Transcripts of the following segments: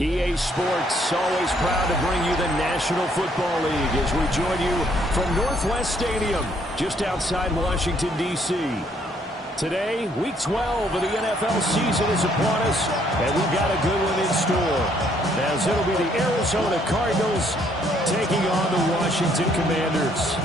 EA Sports, always proud to bring you the National Football League as we join you from Northwest Stadium, just outside Washington, D.C. Today, Week 12 of the NFL season is upon us, and we've got a good one in store. As it'll be the Arizona Cardinals taking on the Washington Commanders.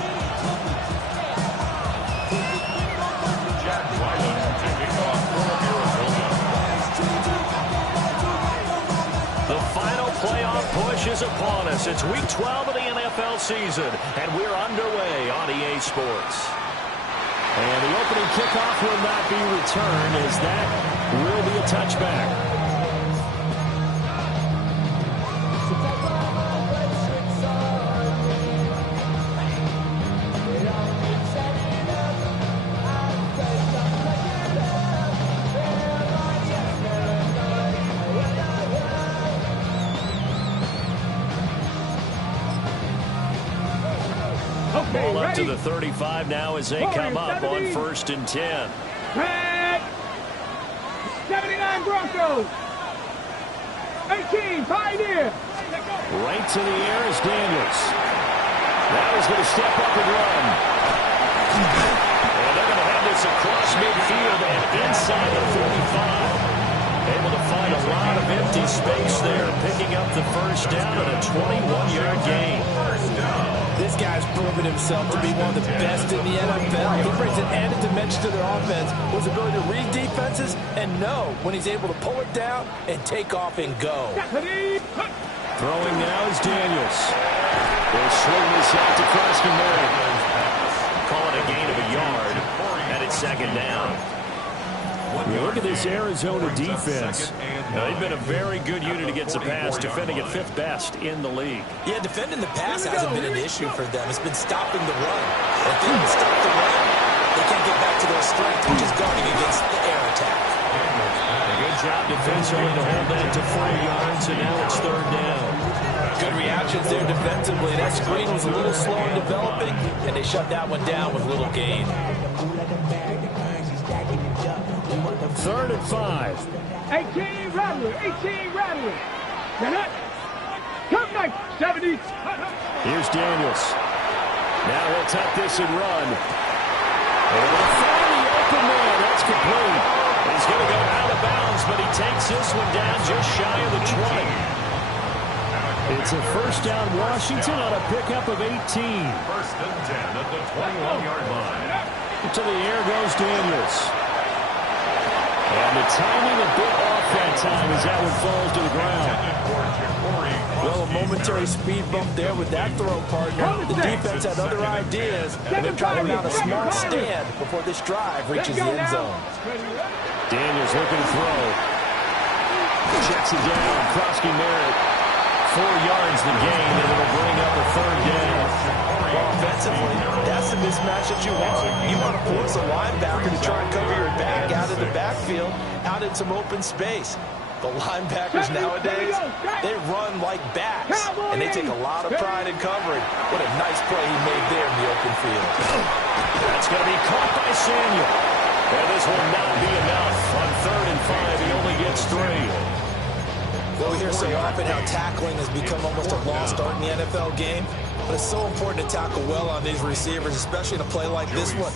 Playoff push is upon us. It's Week 12 of the NFL season, and we're underway on EA Sports. And the opening kickoff will not be returned, as that will be a touchback. Ball up to the 35 now as they come up on 1st and 10. 79 Broncos. 18 Pioneer. Right to the air is Daniels. Now he's going to step up and run. And they're going to have this across midfield and inside the 45. Able to find a lot of empty space there, picking up the first down and a 21-yard gain. This guy's proven himself to be one of the best in the NFL. He brings an added dimension to their offense, his ability to read defenses and know when he's able to pull it down and take off and go. Throwing now is Daniels. They'll swing this out to Krosky-Murray. Call it a gain of a yard, and it's 2nd down. You look at this Arizona defense. They've been a very good unit against the pass, defending at 5th best in the league. Yeah, defending the pass hasn't been an issue for them. It's been stopping the run. If they can stop the run, they can't get back to their strength, which is guarding against the air attack. Good job defensively to hold that to 4 yards, and now it's 3rd down. Good reactions there defensively. That screen was a little slow in developing, and they shut that one down with little gain. 3rd and 5. 18 Rattler. 18 Rattler. Come back. 70. Here's Daniels. Now he'll tuck this and run. And he'll find the open man. That's complete. He's going to go out of bounds, but he takes this one down just shy of the 20. It's a first down Washington on a pickup of 18. 1st and 10 at the 21-yard line. To the air goes Daniels. And the timing a bit off that time as that one falls to the ground. Well, a momentary speed bump there with that throw, partner. The defense had other ideas, and they're trying to mount a small stand before this drive reaches the end zone. Daniels looking to throw. Checks it down. Krosky-Murray. 4 yards the gain, and it'll bring up a 3rd down. Well, offensively, that's the mismatch that you want. You want to force a linebacker to try and cover your back out of the backfield, out in some open space. The linebackers nowadays, they run like backs, and they take a lot of pride in covering. What a nice play he made there in the open field. That's going to be caught by Samuel. And this will not be enough. On 3rd and 5, he only gets 3. Well, we hear so often how tackling has become almost a lost art in the NFL game, but it's so important to tackle well on these receivers, especially in a play like this one.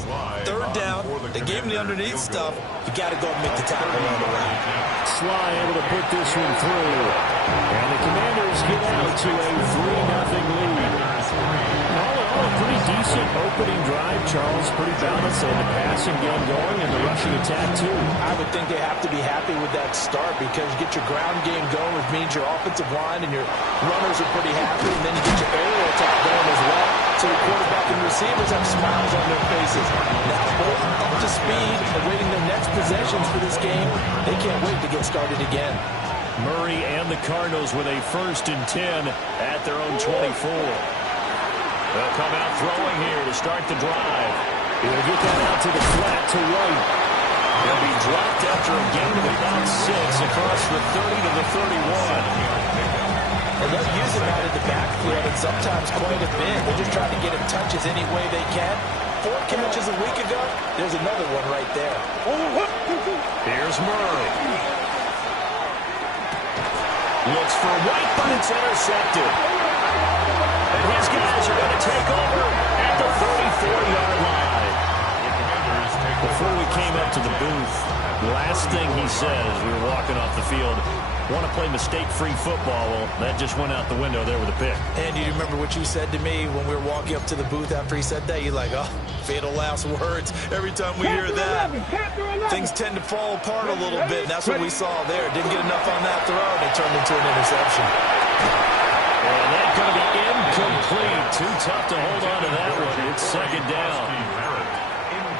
3rd down, they gave him the underneath stuff. You got to go and make the tackle all the way. Sly able to put this one through, and the Commanders get out to a 3-0 lead. All in all, a pretty decent opening drive, Charles. Pretty balanced. They had the passing game going and the rushing attack, too. I would think they have to be happy with that start because you get your ground game going, which means your offensive line and your runners are pretty happy, and then you get your aerial attack going as well. So the quarterback and receivers have smiles on their faces. Now both up to speed, awaiting their next possessions for this game. They can't wait to get started again. Murray and the Cardinals with a 1st and 10 at their own 24. They'll come out throwing here to start the drive. He'll get that out to the flat to White. He'll be dropped after a gain of about 6 across the 30 to the 31. And they'll use him out of the backfield, and sometimes quite a bit. They're just trying to get him touches any way they can. 4 catches a week ago. There's another one right there. Here's Murray. Looks for White, but it's intercepted. And his guys are going to take over at the 34-yard line. Before we came up to the booth, the last thing he said as we were walking off the field, want to play mistake-free football. Well, that just went out the window there with a pick. And you remember what you said to me when we were walking up to the booth after he said that? You're like, oh, fatal last words. Every time we hear that, things tend to fall apart a little bit. And that's what we saw there. Didn't get enough on that throw, and it turned into an interception. And that's going to be incomplete. Too tough to hold on to that one. It's second down.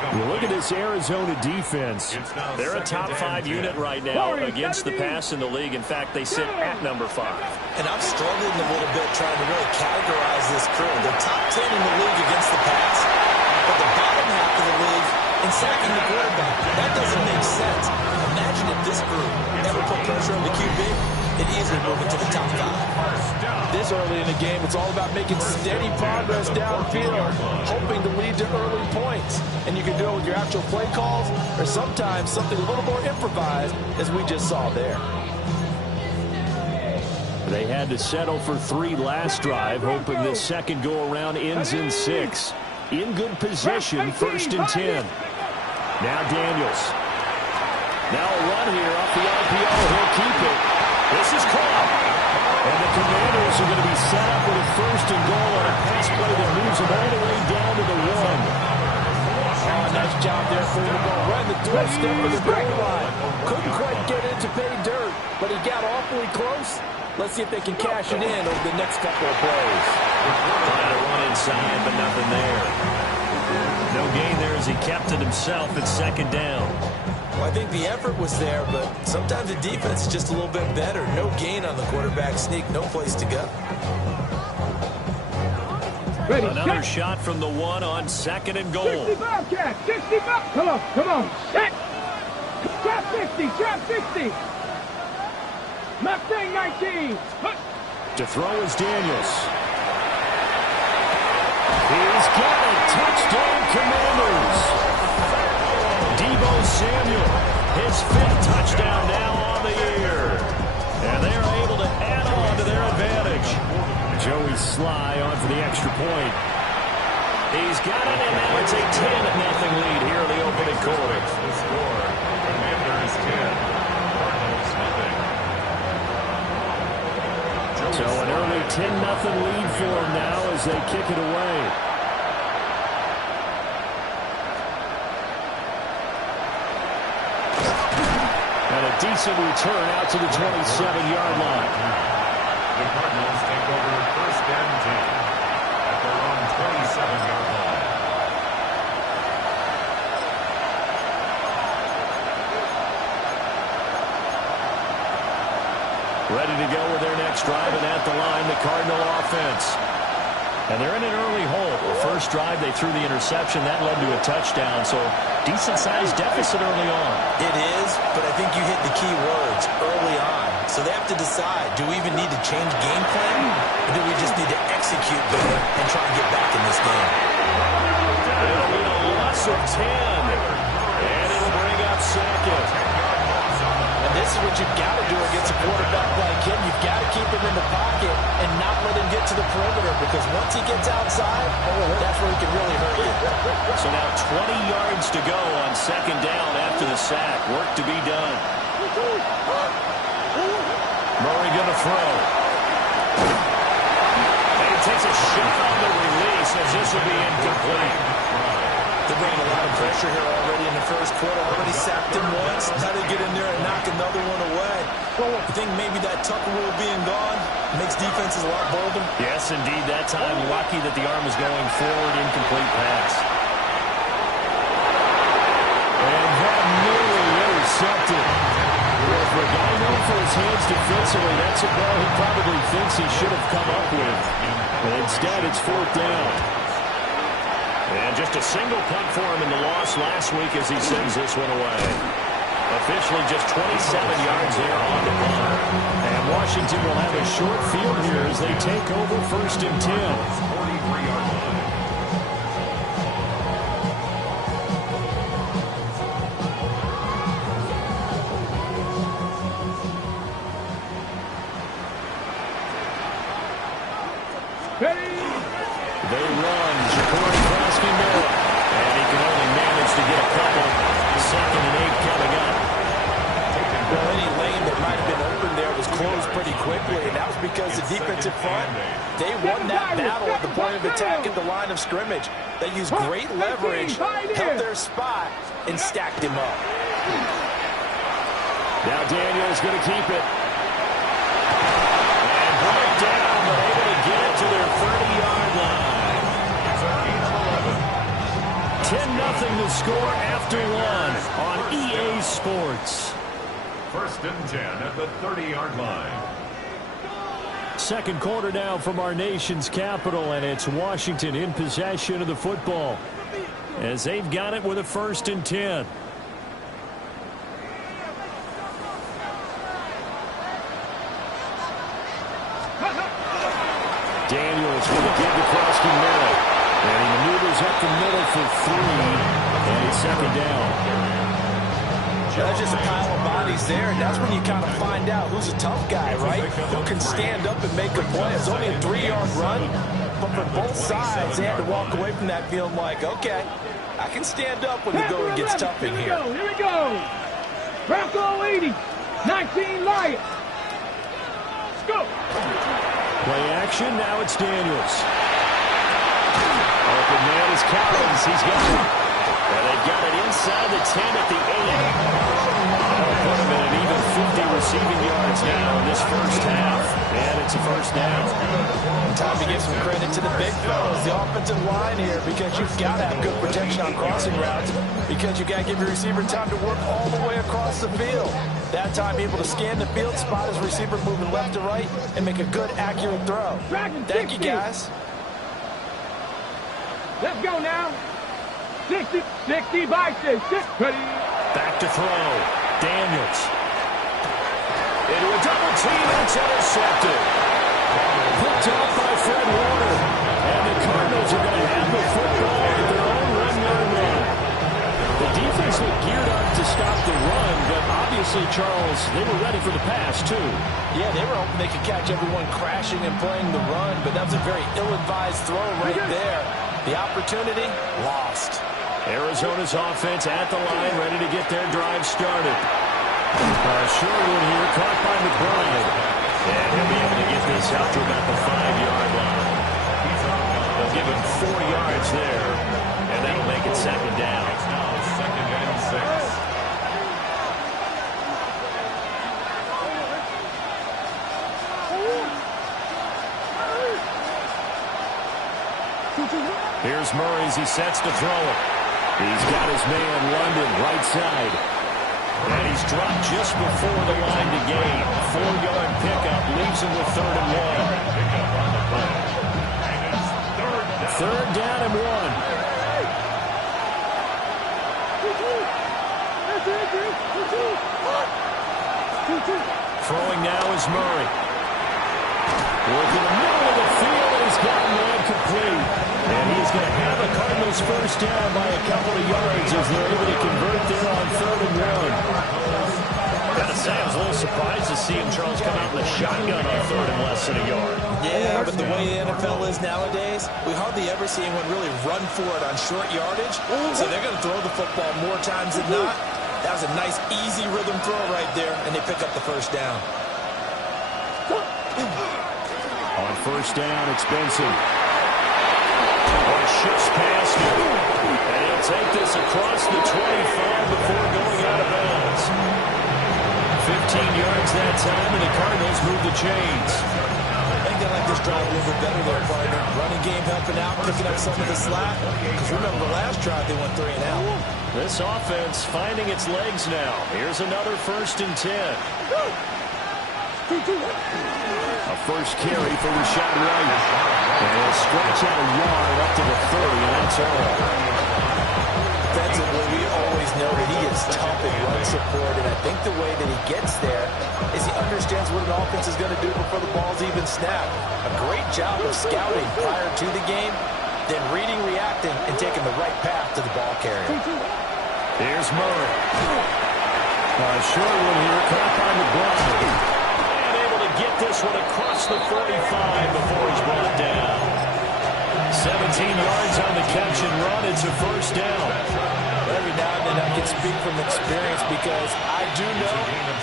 You look at this Arizona defense. They're a top 5 unit right now against the pass in the league. In fact, they sit at number 5. And I'm struggling a little bit trying to really categorize this crew. They're top 10 in the league against the pass, but the bottom half of the league in sacking the quarterback. That doesn't make sense. Imagine if this group ever put pressure on the QB, it'd easily move into the top 5. This early in the game, it's all about making steady progress downfield, hoping to lead to early points. And you can do it with your actual play calls, or sometimes something a little more improvised, as we just saw there. They had to settle for 3 last drive, hoping this second go-around ends in 6. In good position, 1st and 10. Now Daniels. Now a run here off the RPO. He'll keep it. This is caught. And the Commanders are going to be set up with a 1st and goal on a pass play that moves them all the way down to the 1. Oh, nice job there for him to go run the 12-step of the goal line. Couldn't quite get it to pay dirt, but he got awfully close. Let's see if they can cash it in over the next couple of plays. Trying to run inside, but nothing there. No gain there as he kept it himself at second down. Well, I think the effort was there, but sometimes the defense is just a little bit better. No gain on the quarterback sneak, no place to go. Ready, Another set. shot from the 1 on 2nd and goal. 65, Cat. 65. Come on. Set. Trap 60. Mustang 19. To throw is Daniels. He's got it. Touchdown, Commanders. Deebo Samuel, his 5th touchdown now on the year. And they are able to add on to their advantage. Joey Sly on for the extra point. He's got it, and now it's a 10-0 lead here in the opening quarter. The score, Commanders 10, Cardinals nothing. So an early 10-0 lead for them now as they kick it away. And a decent return out to the 27-yard line. The Cardinals take over 1st and 10 at their own 27-yard line. Ready to go with their next drive, and at the line, the Cardinal offense. And they're in an early hole. The first drive, they threw the interception. That led to a touchdown, so decent-sized deficit early on. It is, but I think you hit the key words early on. So they have to decide, do we even need to change game plan, or do we just need to execute better and try and get back in this game? It'll be a loss of 10, and it'll bring up 2nd. And this is what you've got to do against a quarterback like him. You've got to keep him in the pocket and not let him get to the perimeter, because once he gets outside, that's where he can really hurt you. So now 20 yards to go on 2nd down after the sack. Work to be done. Murray going to throw. And he takes a shot on the release as this will be incomplete. They're bringing a lot of pressure here already in the first quarter. Already sacked him once. Now they get in there and knock another one away. I think maybe that Tucker rule being gone makes defenses a lot bolder. Yes, indeed. That time, lucky that the arm was going forward. Incomplete pass. And that nearly intercepted. Well, for a guy known for his hands defensively, that's a ball he probably thinks he should have come up with. But instead, it's 4th down. And just a single punt for him in the loss last week as he sends this one away. Officially just 27 yards there on the punt. And Washington will have a short field here as they take over 1st and 10. 43-yard line. They run. Ja'Cory Miller. And he can only manage to get a couple. 2nd and 8 coming up. Well, any lane that might have been open there was closed pretty quickly, and that was because the defensive front, they won that battle at the point of attack at the line of scrimmage. They used great leverage, held their spot, and stacked him up. Now Daniel's going to keep it. And brought down, but able to get it to their 30-yard line. It's a 10-0 to score after 1 on EA Sports. 1st and 10 at the 30-yard line. Second quarter now from our nation's capital, and it's Washington in possession of the football as they've got it with a 1st and 10. Daniels with a give to Miller, and he maneuvers up the middle for 3, and it's 2nd down. That's just a pile of bodies there, and that's when you kind of find out who's a tough guy, right? Who can stand up and make a play. It's only a 3-yard run, but for both sides, they had to walk away from that feeling like, okay, I can stand up when the going gets tough in here. Here we go. Bronco 80, 19 Lions. Let's go. Play action, now it's Daniels. Open man is Collins, he's got it. And they've got it inside the 10 at the 8. That'll put him at an even 50 receiving yards now in this first half. And it's a 1st down. Time to give some credit to the big fellas, the offensive line here, because you've got to have good protection on crossing routes, because you've got to give your receiver time to work all the way across the field. That time able to scan the field, spot his receiver moving left to right, and make a good, accurate throw. Thank you, guys. Let's go now. 60 by 6. Ready. Back to throw. Daniels. Into a double team, and it's intercepted. Picked up by Fred Warner. And the Cardinals are going to have the football at their own 1-yard line. The defense looked geared up to stop the run, but obviously, Charles, they were ready for the pass, too. Yeah, they were hoping they could catch everyone crashing and playing the run, but that was a very ill-advised throw right there. The opportunity, lost. Arizona's offense at the line, ready to get their drive started. Sherwood here, caught by McBride. And he'll be able to get this out to about the 5-yard line. They'll give him 4 yards there, and that'll make it 2nd down. It's now 2nd and 6. Here's Murray as he sets to throw it. He's got his man London right side. And he's dropped just before the line to gain. 4-yard pickup leaves him with 3rd and 1. 3rd down and 1. Throwing now is Murray. Working the middle of the field, and he's gotten one complete. And he's going to have the Cardinals 1st down by a couple of yards as they're able to convert there on 3rd and 1. Gotta say, I was a little surprised to see him, Charles, come out in the shotgun on 3rd and less than a yard. Yeah, but the way the NFL is nowadays, we hardly ever see anyone really run for it on short yardage. So they're going to throw the football more times than not. That was a nice, easy rhythm throw right there, and they pick up the 1st down. On 1st down, it's Benson. Shifts past him. And he'll take this across the 25 before going out of bounds. 15 yards that time, and the Cardinals move the chains. I think they like this drive a little bit better there, partner. Running game helping out, picking up some of the slack. Because remember, the last drive they went 3 and out. This offense finding its legs now. Here's another 1st and 10. A first carry for Rashad White. And he'll stretch out a yard up to the 30, and that's all. Defensively, we always know that he is tough in run support, and I think the way that he gets there is he understands what an offense is going to do before the ball's even snapped. A great job of scouting prior to the game, then reading, reacting, and taking the right path to the ball carrier. Here's Murray. Sherwood here, caught by McBride. Get this one across the 45 before he's brought down. 17 yards on the catch and run. It's a first down. Every now and then I can speak from experience because I do know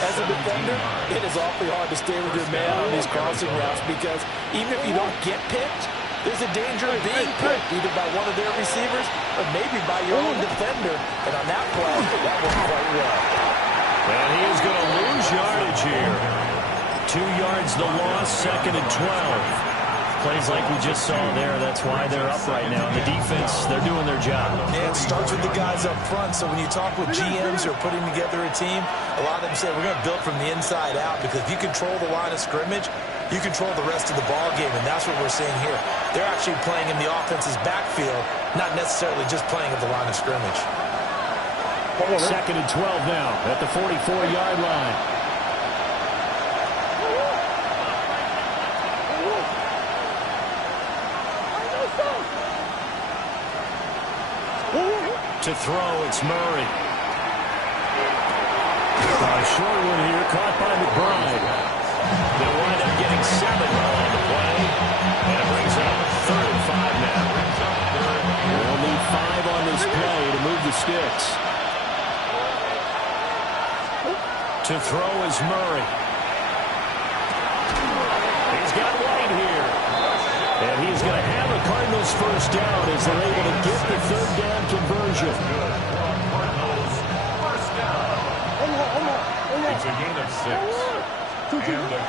as a defender it is awfully hard to stay with your man on these crossing routes because even if you don't get picked, there's a danger of being picked either by one of their receivers or maybe by your own defender. And on that play, that went quite well. And he is going to lose yardage here. 2 yards the loss, 2nd and 12. Plays like we just saw there. That's why they're up right now. The defense, they're doing their job. Yeah, it starts with the guys up front. So when you talk with GMs who are putting together a team, a lot of them say we're going to build from the inside out because if you control the line of scrimmage, you control the rest of the ball game, and that's what we're seeing here. They're actually playing in the offense's backfield, not necessarily just playing at the line of scrimmage. 2nd and 12 now at the 44-yard line. To throw, it's Murray. Short one here, caught by McBride. They'll wind up getting 7 on the play. And it brings up 3rd and 5 now. They'll need 5 on this play to move the sticks. To throw is Murray. He's got White here. And he's going to have a Cardinals first down as they're able to get the 3rd down conversion. Cardinals first down. It's a gain of 6.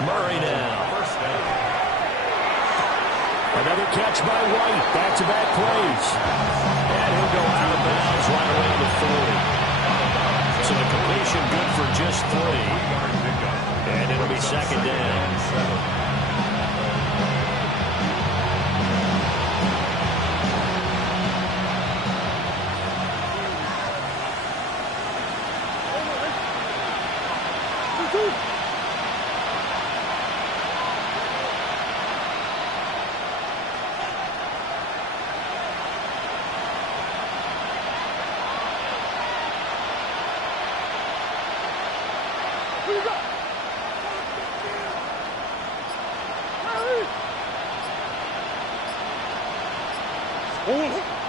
Murray now. First down. Another catch by White. Back-to-back plays. And he'll go out of bounds right around the 40. So the completion good for just 3. And it'll be 2nd down.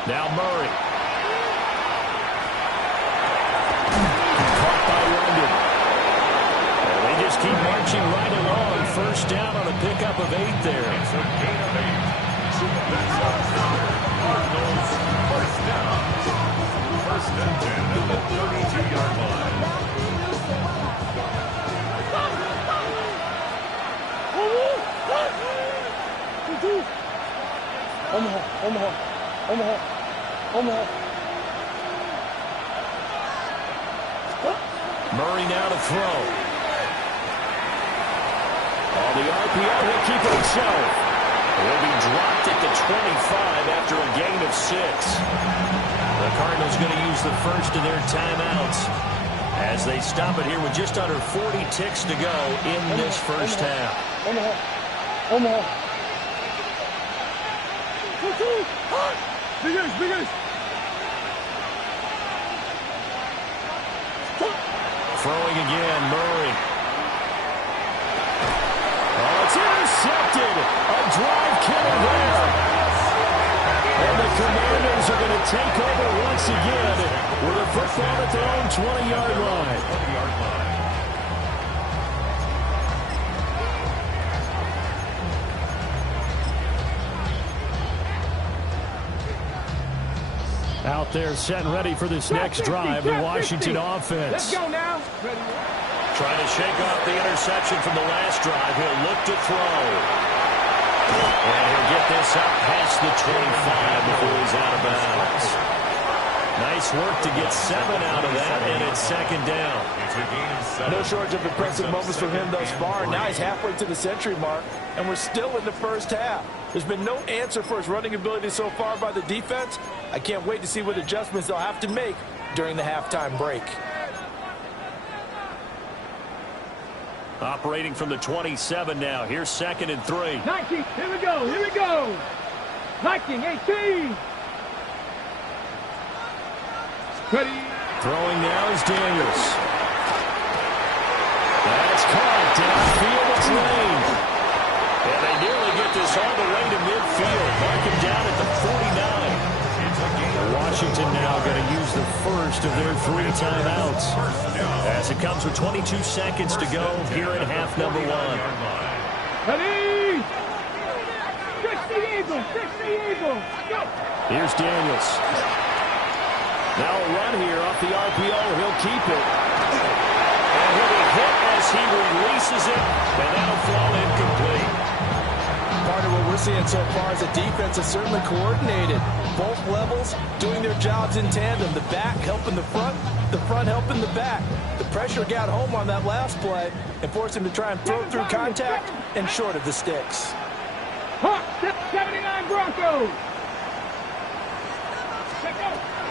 Now Murray. Caught by London. And they just keep marching right along. First down on a pickup of 8 there. It's a gain of 8. That's our Cardinals first down. 1st and 10 at the 32-yard line. Murray now to throw. The RPO will keep it himself. Will be dropped at the 25 after a gain of 6. The Cardinals going to use the first of their timeouts as they stop it here with just under 40 ticks to go in this first half. Throwing again, Murray. Oh, it's intercepted. A drive killer there. And the Commanders are going to take over once again with a football at their own 20-yard line. Out there set and ready for this next drive, the Washington offense. Let's go now. Trying to shake off the interception from the last drive. He'll look to throw. And he'll get this up past the 25 before he's out of bounds. Nice work to get 7 out of that, and it's 2nd down. No shortage of impressive moments from him thus far. Now he's halfway to the century mark, and we're still in the first half. There's been no answer for his running ability so far by the defense. I can't wait to see what adjustments they'll have to make during the halftime break. Operating from the 27 now. Here's 2nd and 3. 19, here we go, 19, 18. Ready. Throwing now is Daniels. That's caught downfield. It's Lane. And they nearly get this all the way to midfield. Mark him down at the 49. Washington now going to use the first of their 3 timeouts as it comes with 22 seconds to go here in half number 1. Ready? 60 Eagles, 60 Eagles. Go. Here's Daniels. Now a run here off the RPO. He'll keep it. And he'll be hit as he releases it, and that'll fall incomplete. Part of what we're seeing so far is the defense is certainly coordinated. Both levels doing their jobs in tandem. The back helping the front helping the back. The pressure got home on that last play and forced him to try and throw through contact and short of the sticks. Hawk, 79 Broncos.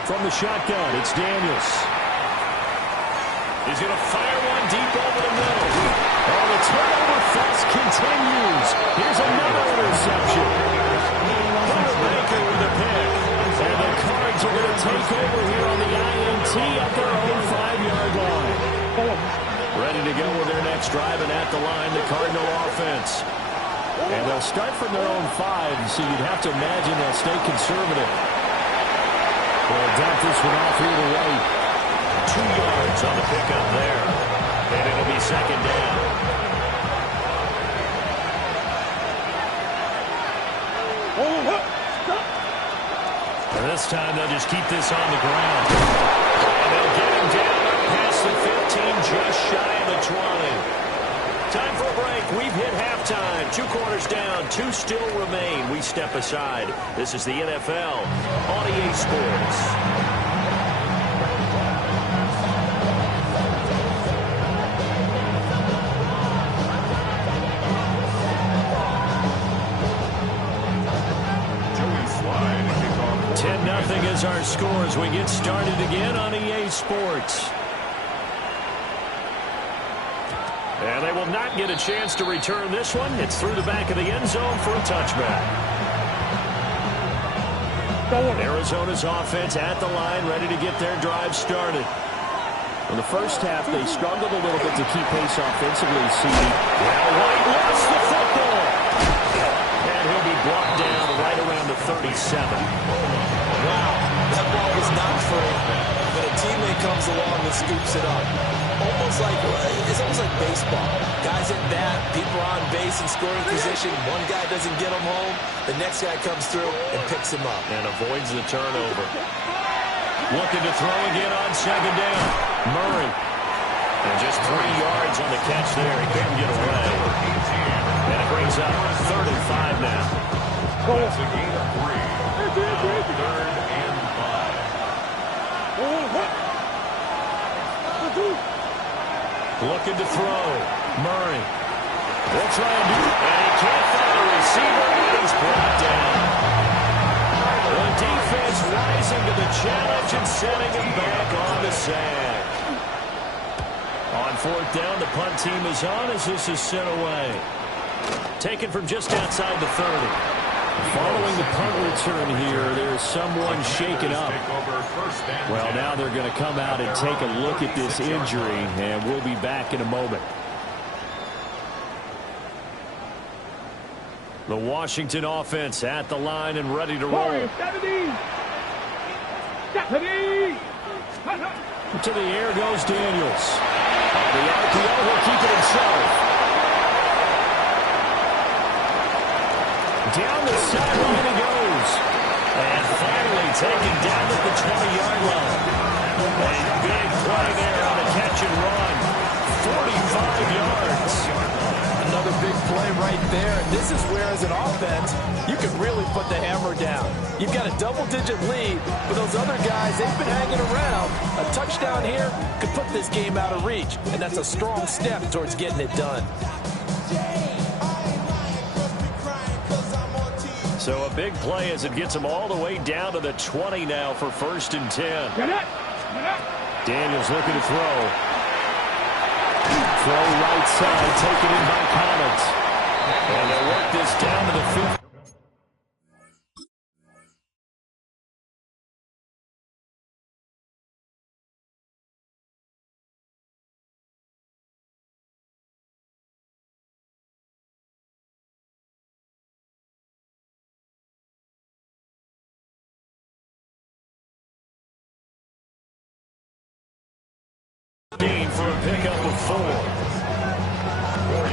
From the shotgun, it's Daniels. He's going to fire one deep over the middle. Oh, the turnover fest continues. Here's another interception. Baker with a pick. And the Cards are going to take over here on the INT at their own 5-yard line. Ready to go with their next drive, and at the line, the Cardinal offense. And they'll start from their own 5, so you'd have to imagine they'll stay conservative. They'll dump this one off here to right. 2 yards on the pickup there. And it'll be second down. And this time they'll just keep this on the ground. And they'll get him down up past the 15, just shy of the 20. Time for a break. We've hit halftime. 2 quarters down. 2 still remain. We step aside. This is the NFL on EA Sports. Is our score as we get started again on EA Sports. And they will not get a chance to return this one. It's through the back of the end zone for a touchback. Arizona's offense at the line, ready to get their drive started. In the first half, they struggled a little bit to keep pace offensively. Now White lost the football. And he'll be brought down right around the 37. Wow, that ball was not free, but a teammate comes along and scoops it up. It's almost like baseball. Guys at bat, people are on base in scoring position. One guy doesn't get him home, the next guy comes through and picks him up. And avoids the turnover. Looking to throw again on second down. Murray. And just 3 yards on the catch there. He couldn't get away. And it brings up 3rd and 5 now. That's a gain of 3. 3rd and 5. Looking to throw. Murray. They'll try and do it. And he can't find the receiver. And he's brought down. The defense rising to the challenge and setting him back on the sack. On 4th down, the punt team is on as this is sent away. Taken from just outside the 30. Following the punt return here, there's someone shaken up. Well, now they're going to come out and take a look at this injury, and we'll be back in a moment. The Washington offense at the line and ready to roll. To the air goes Daniels. The RPO will keep it himself. Down the sideline he goes. And finally taken down at the 20-yard line. A big play there on a catch and run. 45 yards. Another big play right there. This is where, as an offense, you can really put the hammer down. You've got a double-digit lead, but those other guys, they've been hanging around. A touchdown here could put this game out of reach, and that's a strong step towards getting it done. So a big play as it gets them all the way down to the 20 now for 1st and 10. Daniels looking to throw. Throw right side, taken in by Collins. And they'll work this down to the 50. for a pickup of 4. 4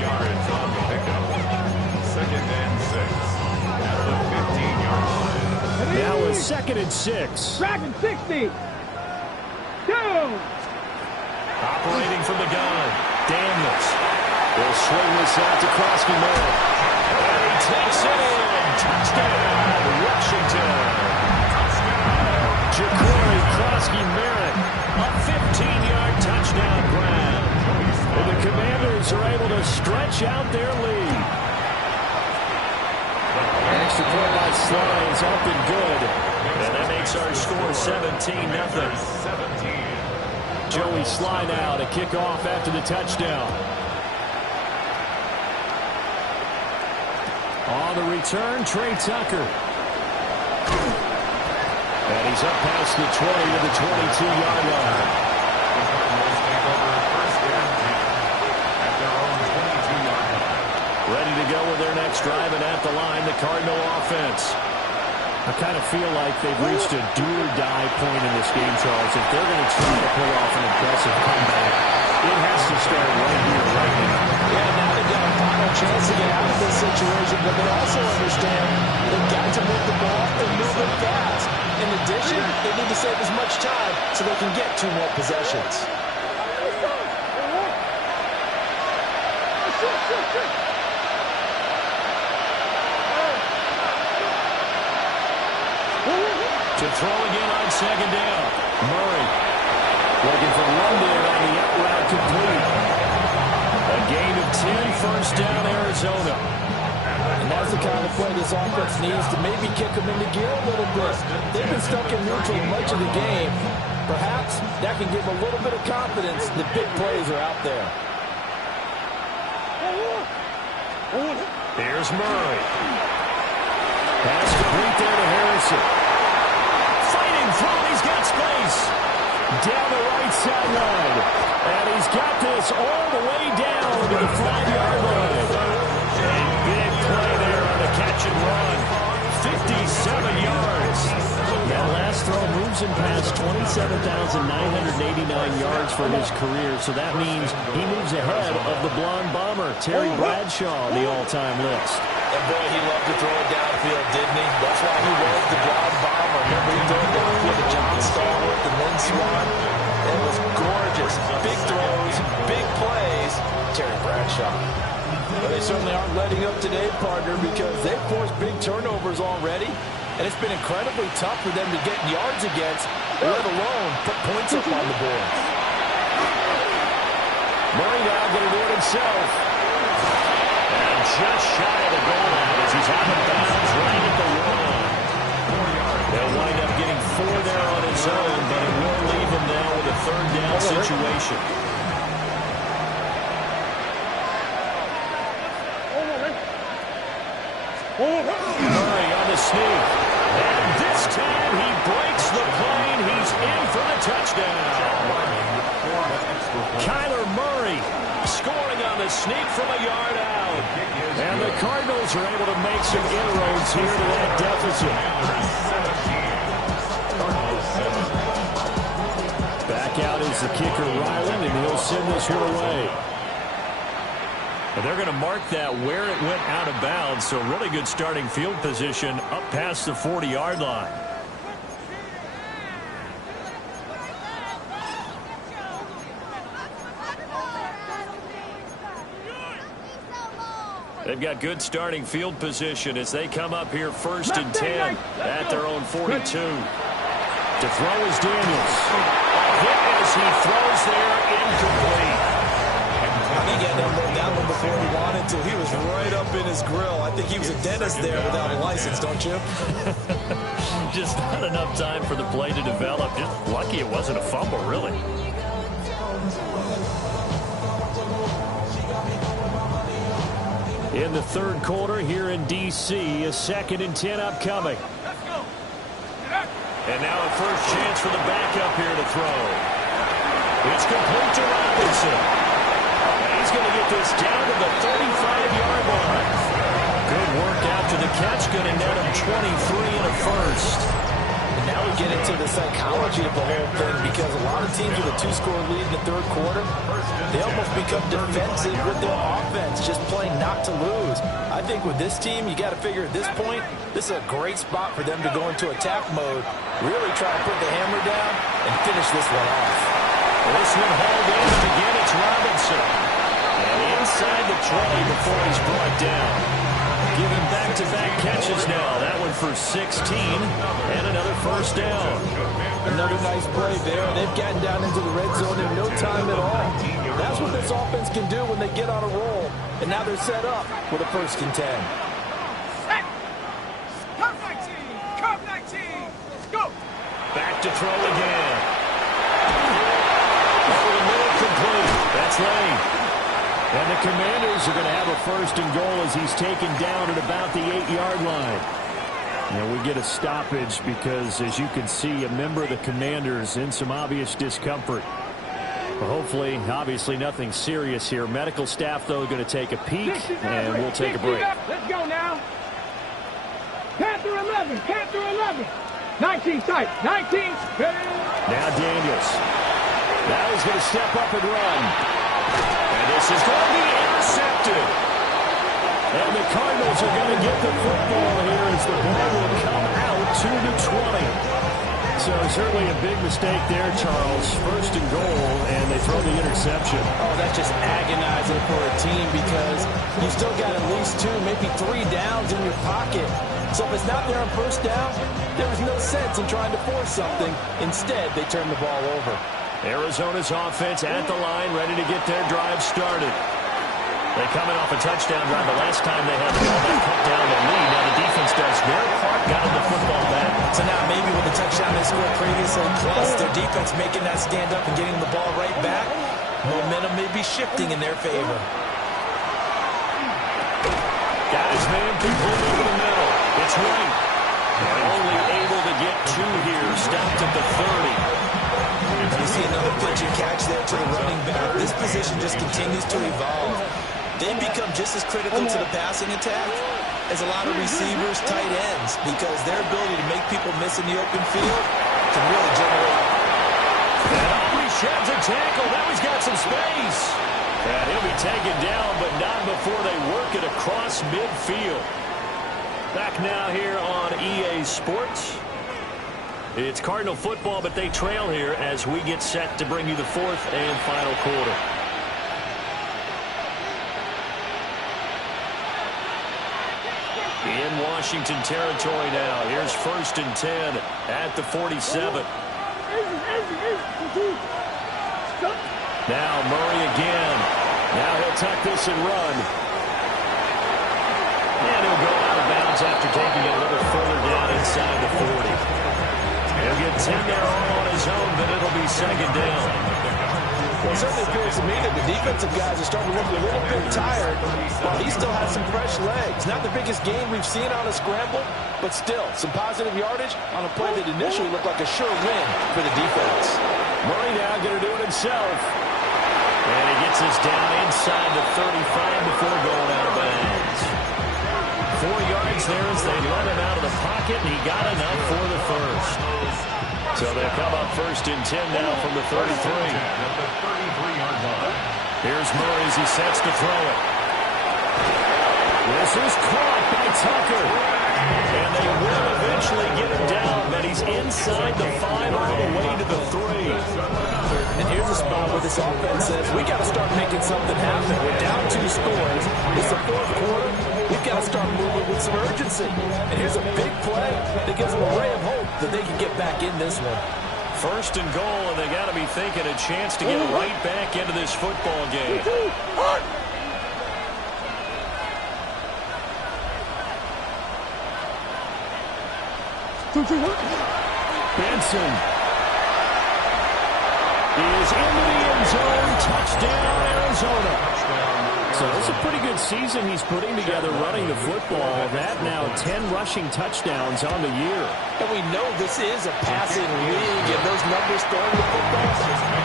yards on the pickup. 2nd and 6 at the 15-yard line. Now a 2nd and 6. Dragon 60. 2. Operating from the gun, Daniels. Will swing this out to Krosky-Merritt. And he takes it in. Touchdown, Washington. Jaquari Krosky-Merritt, a 15-yard touchdown grab. And the Commanders are able to stretch out their lead. Extra point by Sly is up and good. And that makes our score 17-0. Joey Sly now to kick off after the touchdown. On the return, Trey Tucker. And he's up past the 20 to the 22-yard line. Ready to go with their next drive, and at the line, the Cardinal offense. I kind of feel like they've reached a do-or-die point in this game, Charles. If they're going to try to pull off an impressive comeback, it has to start right here, right now. Yeah, now they've got a final chance to get out of this situation, but they also understand they've got to move the ball and move it fast. In addition, they need to save as much time so they can get 2 more possessions. To throw again on 2nd down. Murray looking for London on the out route complete. A gain of 10, first down, Arizona. And that's the kind of play this offense needs to maybe kick them into gear a little bit. They've been stuck in neutral much of the game. Perhaps that can give a little bit of confidence the big plays are out there. Here's Murray. Pass complete there to Harrison. Fighting through, he's got space. Down the right sideline. And he's got this all the way down to the 5-yard line. And big play there on the catch and run. 57 yards. That last throw moves him past 27,989 yards for his career. So that means he moves ahead of the blonde bomber, Terry Bradshaw, on the all-time list. And boy, he loved to throw it downfield, didn't he? That's why he was the blonde bomber. Remember, he threw it downfield to John Stallworth and Lynn Swan. It was gorgeous. Big throws, big plays. Terry Bradshaw. Well, they certainly aren't letting up today, partner, because they've forced big turnovers already. And it's been incredibly tough for them to get yards against, let alone put points up on the board. Murray now going to do it himself. And just shy of the goal line as he's out of bounds right at the 1. They'll wind up getting 4 there on his own, but it will leave him now with a 3rd down situation. Murray on the sneak. And this time he breaks the plane. He's in for the touchdown. Kyler Murray scoring on the sneak from a yard out. And the Cardinals are able to make some inroads here to that deficit. Back out is the kicker, Ryland, and he'll send this here away. But they're going to mark that where it went out of bounds, so really good starting field position up past the 40-yard line. They've got good starting field position as they come up here 1st and 10 at their own 42. To throw is Daniels. Hit as he throws there, incomplete. I think he had to unload that one before he wanted to. He was right up in his grill. I think he was a dentist there without a license, don't you? Just not enough time for the play to develop. Just lucky it wasn't a fumble, really. In the 3rd quarter here in D.C., a 2nd and 10 upcoming. And now a first chance for the backup here to throw. It's complete to Robinson. He's going to get this down to the 35-yard line. Good work after the catch. Going to net him 23 and a first. Now we get into the psychology of the whole thing, because a lot of teams with a 2-score lead in the third quarter, they almost become defensive with their offense, just playing not to lose. I think with this team, you got to figure at this point, this is a great spot for them to go into attack mode, really try to put the hammer down and finish this one off. This one hauled in, and again it's Robinson. And inside the 20 before he's brought down. Giving back-to-back catches now. That one for 16, and another first down. Another nice play there. They've gotten down into the red zone in no time at all. That's what this offense can do when they get on a roll. And now they're set up with a 1st and 10. Come 19. Go. Back to throw again. Over the middle, complete. That's Lane. And the Commanders are going to have a 1st and goal as he's taken down at about the 8-yard line. And we get a stoppage because, as you can see, a member of the Commanders in some obvious discomfort. Well, hopefully, obviously nothing serious here. Medical staff, though, going to take a peek, and we'll take a break. Let's go now. Panther 11. Panther 11. 19 tight. 19. Now Daniels. Now he's going to step up and run. And this is going to be intercepted. And the Cardinals are going to get the football here as the ball will come out to the 20. So certainly a big mistake there, Charles. 1st and goal, and they throw the interception. Oh, that's just agonizing for a team, because you still got at least 2, maybe 3 downs in your pocket. So if it's not there on 1st down, there was no sense in trying to force something. Instead, they turn the ball over. Arizona's offense at the line, ready to get their drive started. They're coming off a touchdown drive. The last time they had the ball, they cut down the lead. Now the defense does their part, got the football back. So now maybe with the touchdown they scored previously, plus their defense making that stand up and getting the ball right back, momentum may be shifting in their favor. Got his man complete over the middle. It's right. And only able to get 2 here. Stopped at the 30. You see another pitch and catch there to the running back. This position just continues to evolve. They become just as critical to the passing attack as a lot of receivers, tight ends, because their ability to make people miss in the open field can really generate. And Aubrey sheds a tackle. Now he's got some space. And he'll be taken down, but not before they work it across midfield. Back now here on EA Sports. It's Cardinal football, but they trail here as we get set to bring you the 4th and final quarter. In Washington territory now. Here's 1st and 10 at the 47. Now Murray again. Now he'll tuck this and run. And he'll go out of bounds after taking it a little further down inside the 40. He'll get 10 there all on his own, but it'll be 2nd down. Well, it certainly appears to me that the defensive guys are starting to look a little bit tired, while he still has some fresh legs. Not the biggest game we've seen on a scramble, but still, some positive yardage on a play that initially looked like a sure win for the defense. Murray now going to do it himself. And he gets us down inside the 35 before going out of bounds. 4 yards there as they let him out of the pocket, and he got enough for the 1st. So they come up 1st and 10 now from the 33. Here's Murray as he sets to throw it. This is caught by Tucker. And they will eventually get him down, but he's inside the 5 all the way to the 3. And here's a spot where this offense says, we got to start making something happen. We're down 2 scores. It's the 4th quarter. We've got to start moving with some urgency. And here's a big play that gives them a ray of hope that they can get back in this one. 1st and goal, and they got to be thinking a chance to get right back into this football game. Benson is into the end zone. Touchdown, Arizona. So it's a pretty good season he's putting together running the football. That now 10 rushing touchdowns on the year. And we know this is a passing league, and those numbers throwing the football,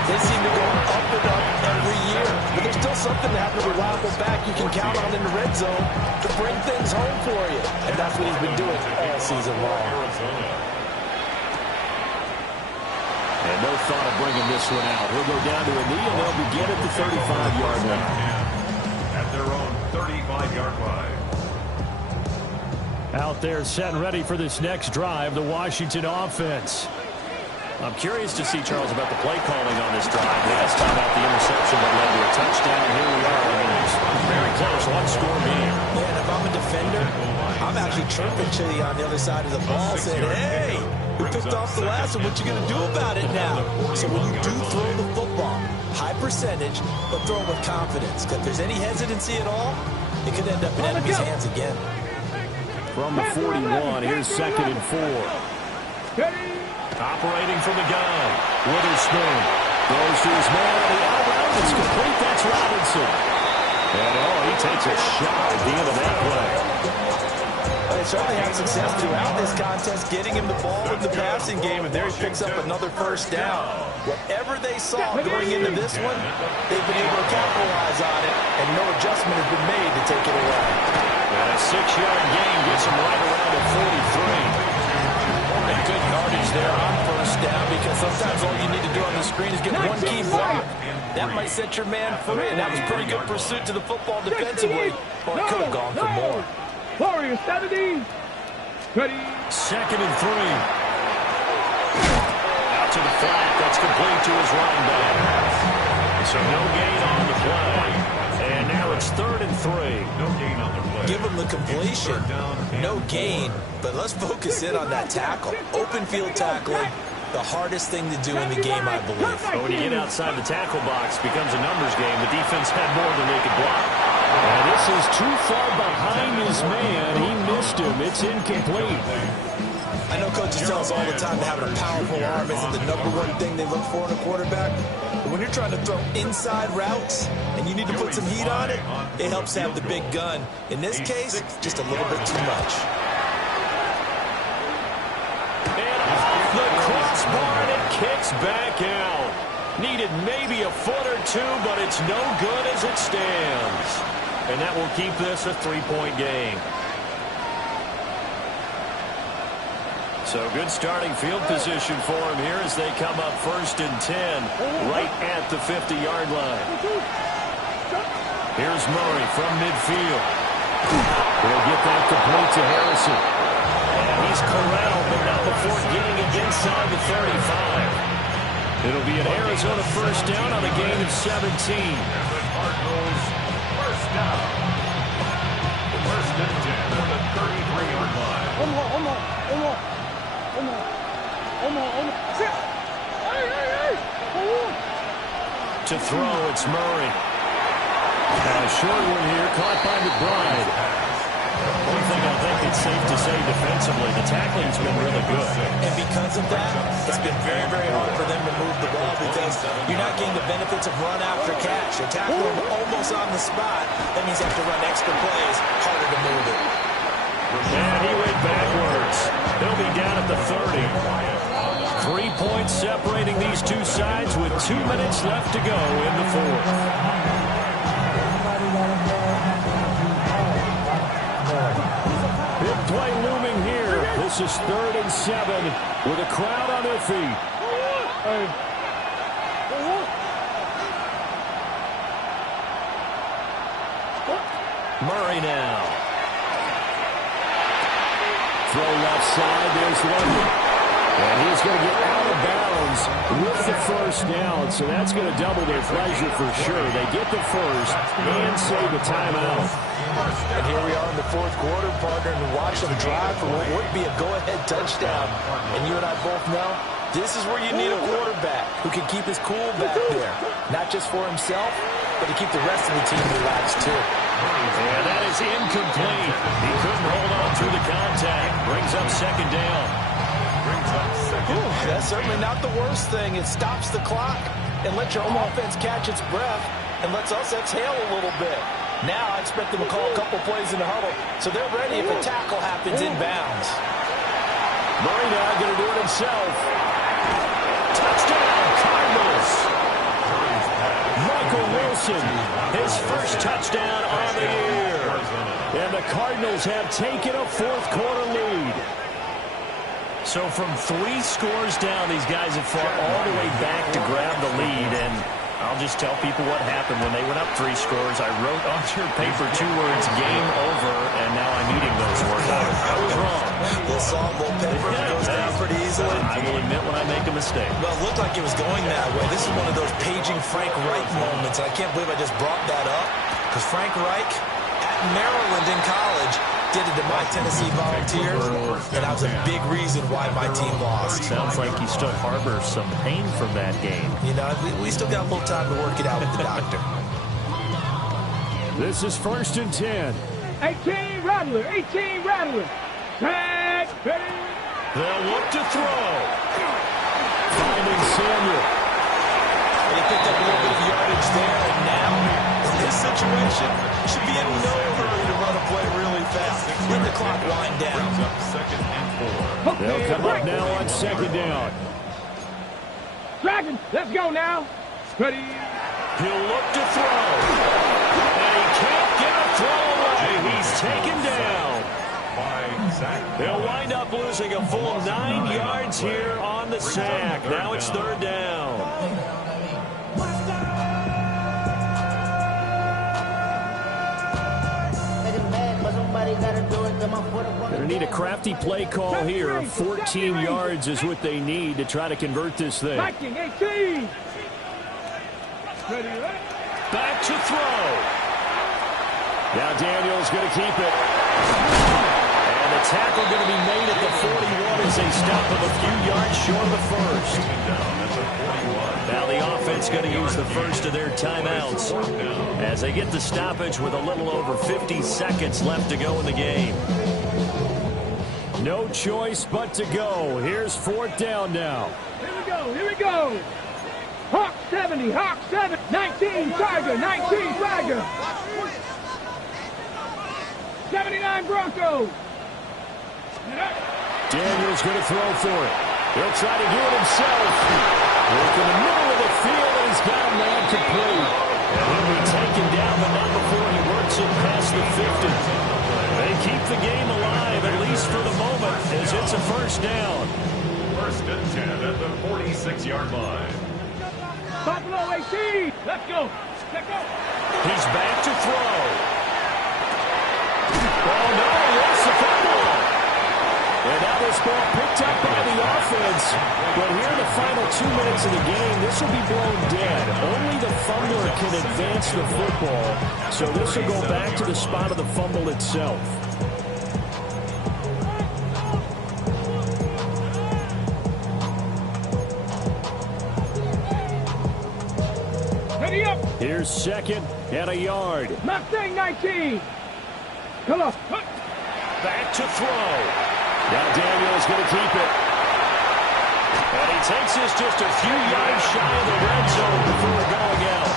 they seem to go up and up every year. But there's still something to have a reliable back you can count on in the red zone to bring things home for you. And that's what he's been doing all season long. no thought of bringing this one out. He'll go down to a knee, and they'll begin at the 35-yard line. At their own 35-yard line. Out there set and ready for this next drive, the Washington offense. I'm curious to see, Charles, about the play calling on this drive. Last time out, the interception that led to a touchdown. Here we are. I mean, it's very close, one-score game. Yeah, and if I'm a defender, I'm actually chirping to you on the other side of the ball, saying, hey, we picked off the last one. What you going to do about it now? So when you do throw the football, high percentage, but throw it with confidence. Because if there's any hesitancy at all, it could end up in enemy's hands again. From the 41, here's 2nd and 4. Operating from the gun. Witherspoon throws to his man on the out route. It's complete. That's Robinson. And, he takes a shot at the end of that play. They certainly had success throughout this contest, getting him the ball in the passing game, and there he picks up another first down. Whatever they saw going into this one, they've been able to capitalize on it, and no adjustment has been made to take it away. And a 6-yard gain gets him right around at 43. And good yardage there on first down, because sometimes all you need to do on the screen is get one key block. That might set your man free, and that was pretty good pursuit to the football defensively. Or it could have gone for more. Warriors 70. Ready. 2nd and 3. Out to the flat. That's complete to his running back. So no gain on the play. And now it's 3rd and 3. No gain on the play. Give him the completion. No gain, but let's focus in on that tackle. Open field tackling, the hardest thing to do in the game, I believe. But when you get outside the tackle box, it becomes a numbers game. The defense had more than they could block. And this is too far behind his man. He missed him. It's incomplete. I know coaches tell us all the time that having a powerful arm isn't the #1 thing they look for in a quarterback. But when you're trying to throw inside routes and you need to put some heat on it, it helps to have the big gun. In this case, just a little bit too much. And off the crossbar, and it kicks back out. Needed maybe a foot or two, but it's no good as it stands. And that will keep this a 3-point game. So good starting field position for him here as they come up 1st and 10 right at the 50-yard line. Here's Murray from midfield. He'll get that complete to Harrison. And he's corralled, but not before getting it inside the 35. It'll be an Arizona first down on a gain of 17. And the Cardinals first down. 1st and 10 at the 33-yard line. To throw, it's Murray. And a short one here, caught by McBride. One thing I think it's safe to say defensively, the tackling's been really good. And because of that, it's been very, very hard for them to move the ball because you're not getting the benefits of run after catch. You're tackling them almost on the spot. That means you have to run extra plays, harder to move it. And he went backwards. He'll be down at the 30. 3 points separating these two sides with 2 minutes left to go in the 4th. Big play looming here. This is 3rd and 7 with a crowd on their feet. Murray now. Throw left side. There's London. And he's going to get out of bounds with the first down. So that's going to double their pleasure for sure. They get the first and save a timeout. And here we are in the 4th quarter, partner, and watch them drive for what would be a go-ahead touchdown. And you and I both know this is where you need a quarterback who can keep his cool back there. Not just for himself, but to keep the rest of the team relaxed too. And that is incomplete. He couldn't hold on through the contact. Brings up 2nd down. That's certainly not the worst thing. It stops the clock and lets your offense catch its breath and lets us exhale a little bit. Now I expect them to call a couple plays in the huddle so they're ready if a tackle happens inbounds. Murray now going to do it himself. Touchdown, Cardinals. Michael Wilson, his first touchdown on the year. And the Cardinals have taken a 4th quarter lead. So from 3 scores down, these guys have fought all the way back to grab the lead, and I'll just tell people what happened when they went up 3 scores. I wrote on your paper 2 words, game over, and now I'm eating those words. I was wrong. Little salt, little pepper, goes down pretty easily. I will admit when I make a mistake. Well, it looked like it was going that way. This is one of those paging Frank Reich moments, and I can't believe I just brought that up, because Frank Reich at Maryland in college did it to my Tennessee Volunteers, and that was a big reason why my team lost. Sounds like you still harbor some pain from that game. You know, we still got a little time to work it out with the doctor. This is 1st and 10. 18 Rattler, 18 Rattler. Tag, ready. They'll look to throw. Finding Samuel. They picked up a little bit of yardage there, and now, in this situation, should be in no hurry to run a play really fast. Let the clock wind down. Second and 4. They'll come up now on 2nd down. Dragon, let's go now. Ready. He'll look to throw. And he can't get a throw away. He's taken down. They'll wind up losing a full 9 yards here on the sack. Now it's 3rd down. Going to need a crafty play call here. 14 yards is what they need to try to convert this thing. Viking, 18. Ready, ready. Back to throw. Now Daniel's going to keep it. And the tackle going to be made at the 41 as they stop him a few yards short of the first. Now the offense going to use the first of their timeouts as they get the stoppage with a little over 50 seconds left to go in the game. No choice but to go. Here's 4th down now. Here we go, here we go. Hawk 70, Hawk 7, 19 Tiger, 19 Tiger. 79 Broncos. Daniel's going to throw for it. He'll try to do it himself. Work in the middle of the field, and he's got a man complete. And he'll be taken down, but not before he works it past the 50. They keep the game alive, at least for the moment, as it's a 1st down. 1st and 10 at the 46-yard line. Buffalo 18. Let's go. Let's go. He's back to throw. Oh, no, he lost the football. And now this ball picked up by the offense. But here in the final 2 minutes of the game, this will be blown dead. Only the fumbler can advance the football. So this will go back to the spot of the fumble itself. Ready up. Here's 2nd and a yard. Mustang 19. Come on. Back to throw. Now Daniel's going to keep it. And he takes this just a few yards shy of the red zone before going out.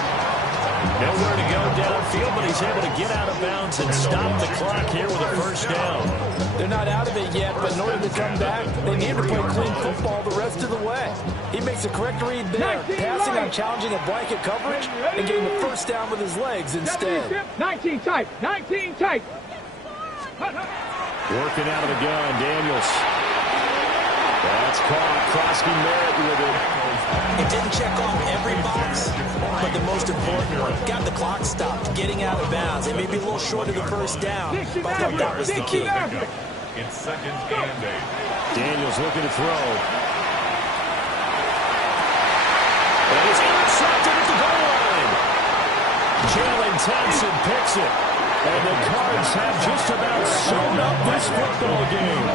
Nowhere to go downfield, but he's able to get out of bounds and stop the clock here with a 1st down. They're not out of it yet, but in order to come back, they need to play clean football the rest of the way. He makes a correct read there, passing on challenging a blanket coverage and getting the 1st down with his legs instead. 19 tight, 19 tight. Working out of the gun, Daniels. That's caught. Krosky Merritt with it. It didn't check off every box, but the most important one. Got the clock stopped, getting out of bounds. It may be a little short of the 1st down, but I thought that was the key. In 2nd and 8. Daniels looking to throw. And he's intercepted at the goal line. Jalen Thompson picks it. And the Cards have just about sewn up this football game.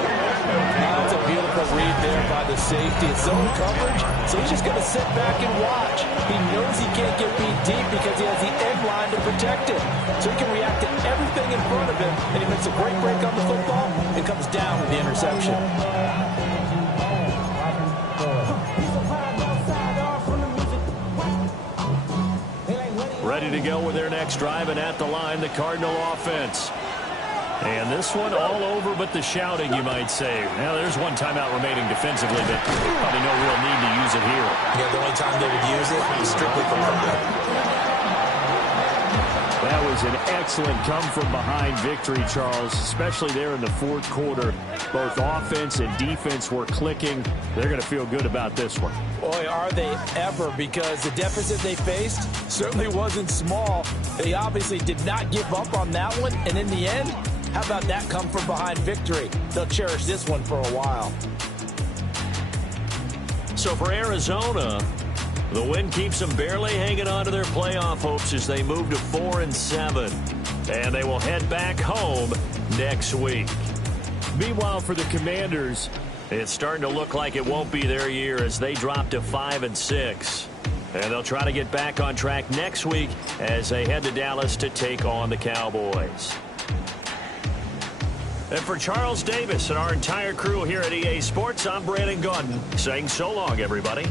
That's a beautiful read there by the safety. It's zone coverage, so he's just going to sit back and watch. He knows he can't get beat deep because he has the end line to protect it. So he can react to everything in front of him, and he makes a great break on the football and comes down with the interception. Ready to go with their next drive, and at the line, the Cardinal offense. And this one all over but the shouting, you might say. Now, there's one timeout remaining defensively, but probably no real need to use it here. Yeah, the only time they would use it is strictly for cover. That was was an excellent come-from-behind victory, Charles, especially there in the fourth quarter. Both offense and defense were clicking. They're going to feel good about this one. Boy, are they ever, because the deficit they faced certainly wasn't small. They obviously did not give up on that one, and in the end, how about that come-from-behind victory? They'll cherish this one for a while. So for Arizona, the win keeps them barely hanging on to their playoff hopes as they move to 4-7. And they will head back home next week. Meanwhile, for the Commanders, it's starting to look like it won't be their year as they drop to 5-6. And they'll try to get back on track next week as they head to Dallas to take on the Cowboys. And for Charles Davis and our entire crew here at EA Sports, I'm Brandon Gaudin saying so long, everybody.